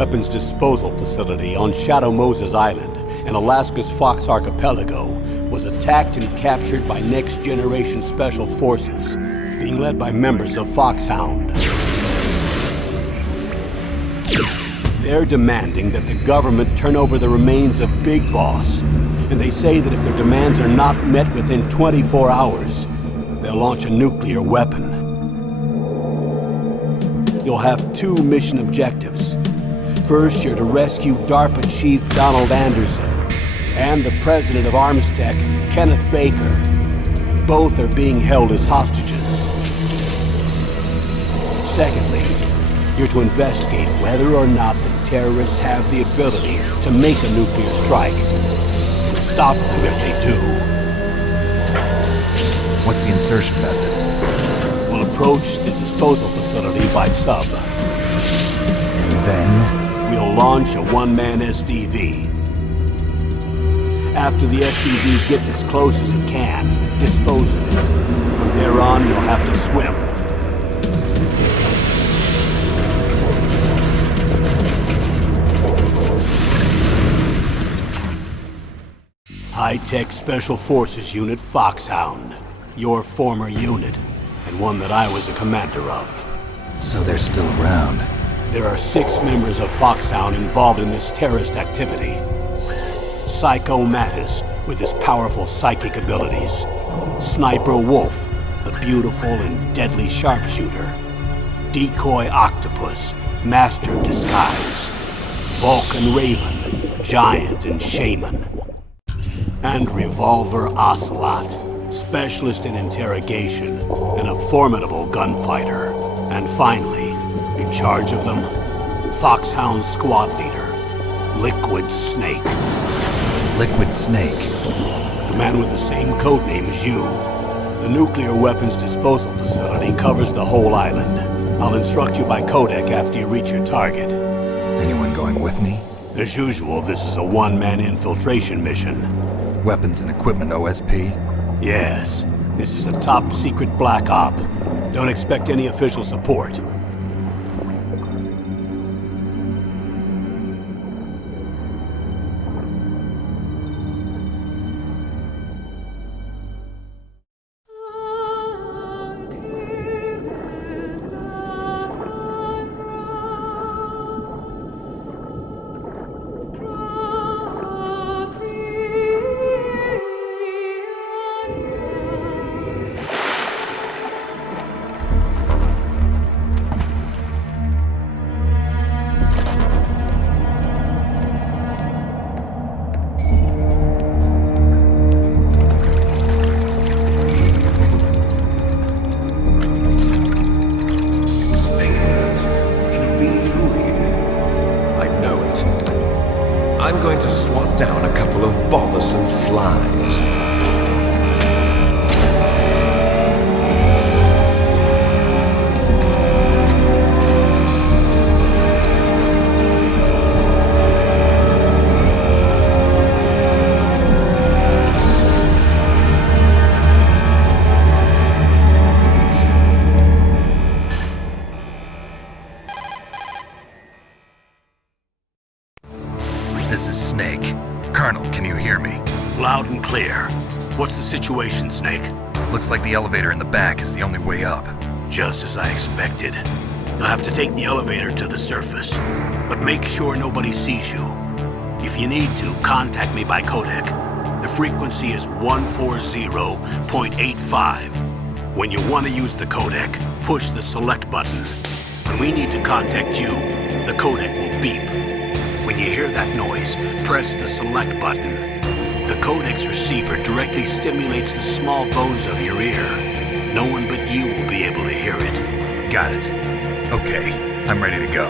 weapons disposal facility on Shadow Moses Island in Alaska's Fox Archipelago was attacked and captured by next-generation special forces, being led by members of Foxhound. They're demanding that the government turn over the remains of Big Boss, and they say that if their demands are not met within 24 hours, they'll launch a nuclear weapon. You'll have two mission objectives. First, you're to rescue DARPA Chief Donald Anderson and the president of Armstech, Kenneth Baker. Both are being held as hostages. Secondly, you're to investigate whether or not the terrorists have the ability to make a nuclear strike and stop them if they do. What's the insertion method? We'll approach the disposal facility by sub. And then? We'll launch a one-man SDV. After the SDV gets as close as it can, dispose of it. From there on, you'll have to swim. High-tech Special Forces Unit Foxhound. Your former unit, and one that I was a commander of. So they're still around. There are 6 members of Foxhound involved in this terrorist activity. Psycho Mattis, with his powerful psychic abilities. Sniper Wolf, the beautiful and deadly sharpshooter. Decoy Octopus, master of disguise. Vulcan Raven, giant and shaman. And Revolver Ocelot, specialist in interrogation and a formidable gunfighter. And finally, in charge of them, Foxhound squad leader, Liquid Snake. Liquid Snake? The man with the same codename as you. The nuclear weapons disposal facility covers the whole island. I'll instruct you by codec after you reach your target. Anyone going with me? As usual, this is a one-man infiltration mission. Weapons and equipment OSP? Yes. This is a top-secret black op. Don't expect any official support. I'm going to swat down a couple of bothersome flies. This is Snake. Colonel, can you hear me? Loud and clear. What's the situation, Snake? Looks like the elevator in the back is the only way up. Just as I expected. You'll have to take the elevator to the surface, but make sure nobody sees you. If you need to, contact me by codec. The frequency is 140.85. When you want to use the codec, push the select button. When we need to contact you, the codec will beep. When you hear that noise, press the select button. The codec's receiver directly stimulates the small bones of your ear. No one but you will be able to hear it. Got it. Okay, I'm ready to go.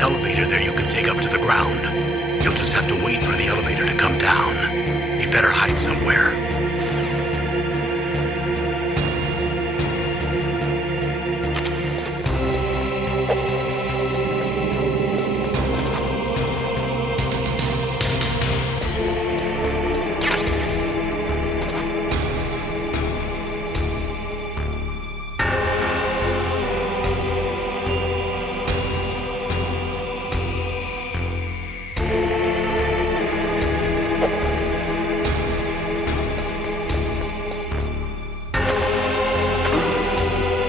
elevator there you can take up to the ground. You'll just have to wait for the elevator to come down. You better hide somewhere.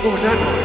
What was that noise?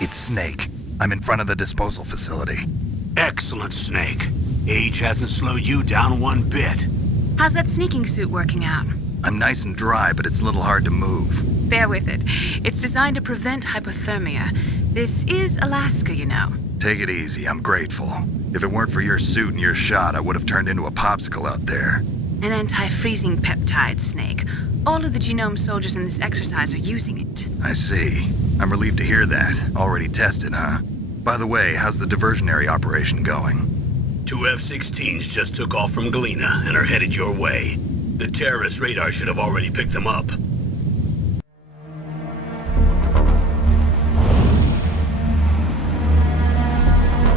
It's Snake. I'm in front of the disposal facility. Excellent, Snake. Age hasn't slowed you down one bit. How's that sneaking suit working out? I'm nice and dry, but it's a little hard to move. Bear with it. It's designed to prevent hypothermia. This is Alaska, you know. Take it easy, I'm grateful. If it weren't for your suit and your shot, I would have turned into a popsicle out there. An anti-freezing peptide, Snake. All of the genome soldiers in this exercise are using it. I see. I'm relieved to hear that. Already tested, huh? By the way, how's the diversionary operation going? 2 F-16s just took off from Galena and are headed your way. The terrorist radar should have already picked them up.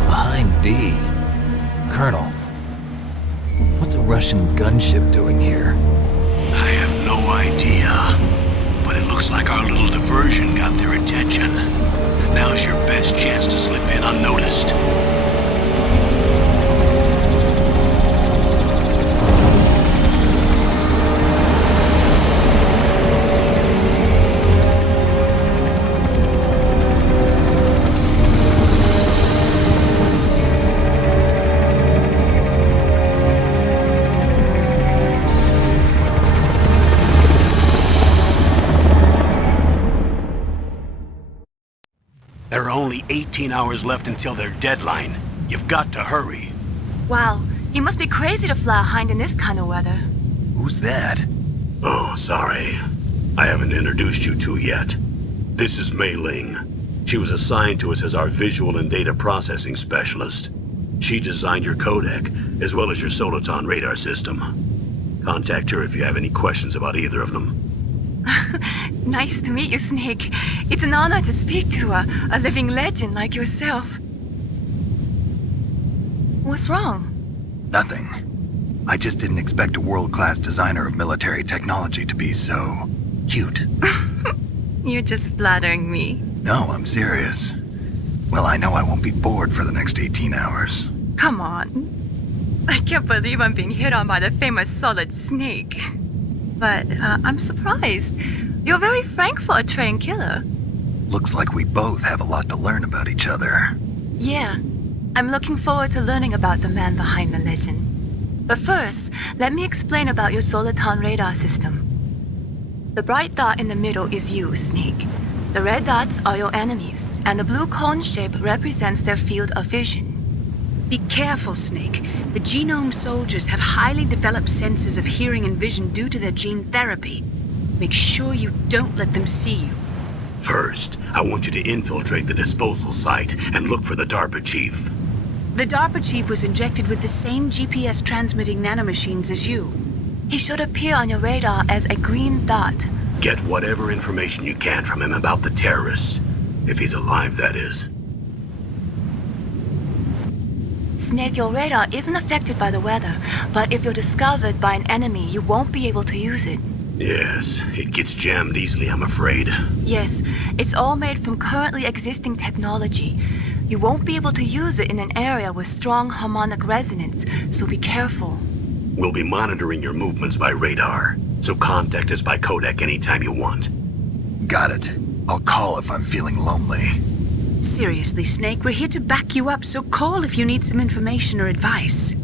Behind D. Colonel, what's a Russian gunship doing here? I have no idea, but it looks like our little diversion got their attention. Now's your best chance to slip in unnoticed. There are only 18 hours left until their deadline. You've got to hurry. Wow, you must be crazy to fly a hind in this kind of weather. Who's that? Oh, sorry. I haven't introduced you two yet. This is Mei Ling. She was assigned to us as our visual and data processing specialist. She designed your codec, as well as your Soliton radar system. Contact her if you have any questions about either of them. Nice to meet you, Snake. It's an honor to speak to a living legend like yourself. What's wrong? Nothing. I just didn't expect a world-class designer of military technology to be so cute. You're just flattering me. No, I'm serious. Well, I know I won't be bored for the next 18 hours. Come on. I can't believe I'm being hit on by the famous Solid Snake. But I'm surprised. You're very frank for a trained killer. Looks like we both have a lot to learn about each other. Yeah. I'm looking forward to learning about the man behind the legend. But first, let me explain about your Soliton radar system. The bright dot in the middle is you, Snake. The red dots are your enemies, and the blue cone shape represents their field of vision. Be careful, Snake. The genome soldiers have highly developed senses of hearing and vision due to their gene therapy. Make sure you don't let them see you. First, I want you to infiltrate the disposal site and look for the DARPA chief. The DARPA chief was injected with the same GPS transmitting nanomachines as you. He should appear on your radar as a green dot. Get whatever information you can from him about the terrorists. If he's alive, that is. Snake, your radar isn't affected by the weather, but if you're discovered by an enemy, you won't be able to use it. Yes, it gets jammed easily, I'm afraid. Yes, it's all made from currently existing technology. You won't be able to use it in an area with strong harmonic resonance, so be careful. We'll be monitoring your movements by radar, so contact us by codec anytime you want. Got it. I'll call if I'm feeling lonely. Seriously, Snake, we're here to back you up, so call if you need some information or advice.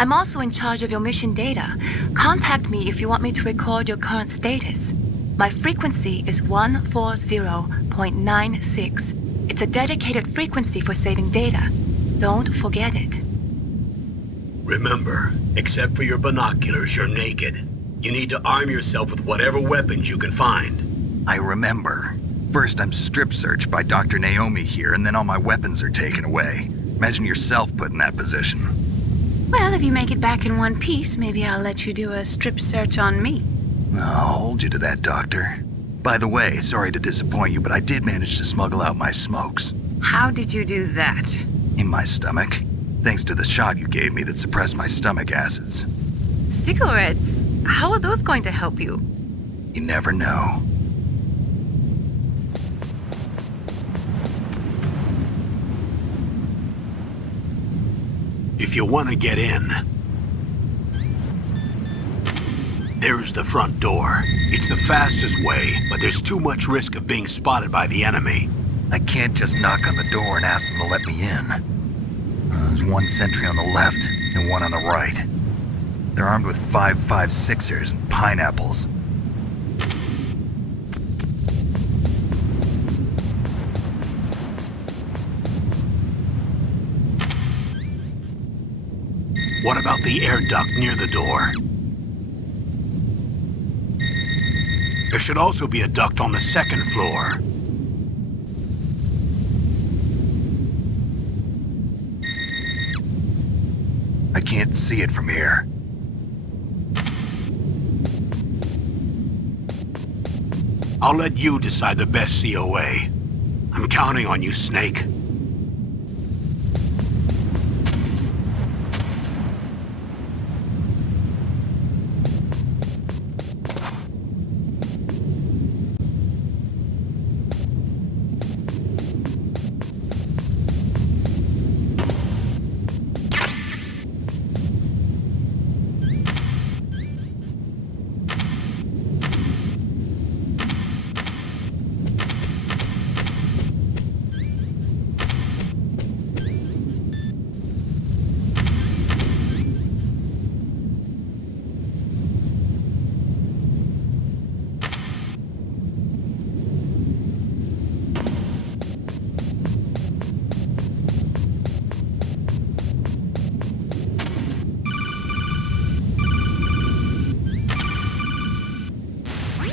I'm also in charge of your mission data. Contact me if you want me to record your current status. My frequency is 140.96. It's a dedicated frequency for saving data. Don't forget it. Remember, except for your binoculars, you're naked. You need to arm yourself with whatever weapons you can find. I remember. First, I'm strip searched by Dr. Naomi here, and then all my weapons are taken away. Imagine yourself put in that position. Well, if you make it back in one piece, maybe I'll let you do a strip search on me. I'll hold you to that, Doctor. By the way, sorry to disappoint you, but I did manage to smuggle out my smokes. How did you do that? In my stomach. Thanks to the shot you gave me that suppressed my stomach acids. Cigarettes? How are those going to help you? You never know. If you want to get in, there's the front door. It's the fastest way, but there's too much risk of being spotted by the enemy. I can't just knock on the door and ask them to let me in. There's one sentry on the left and one on the right. They're armed with 5.56ers and pineapples. What about the air duct near the door? There should also be a duct on the second floor. I can't see it from here. I'll let you decide the best COA. I'm counting on you, Snake.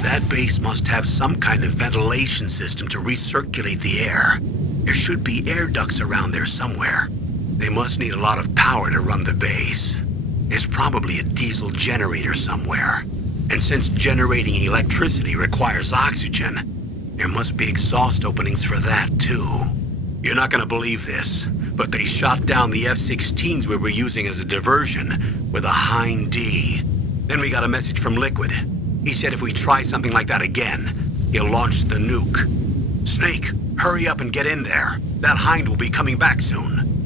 That base must have some kind of ventilation system to recirculate the air. There should be air ducts around there somewhere. They must need a lot of power to run the base. There's probably a diesel generator somewhere. And since generating electricity requires oxygen, there must be exhaust openings for that too. You're not gonna believe this, But they shot down the F-16s we were using as a diversion with a Hind D. Then we got a message from Liquid. He said if we try something like that again, he'll launch the nuke. Snake, hurry up and get in there. That Hind will be coming back soon.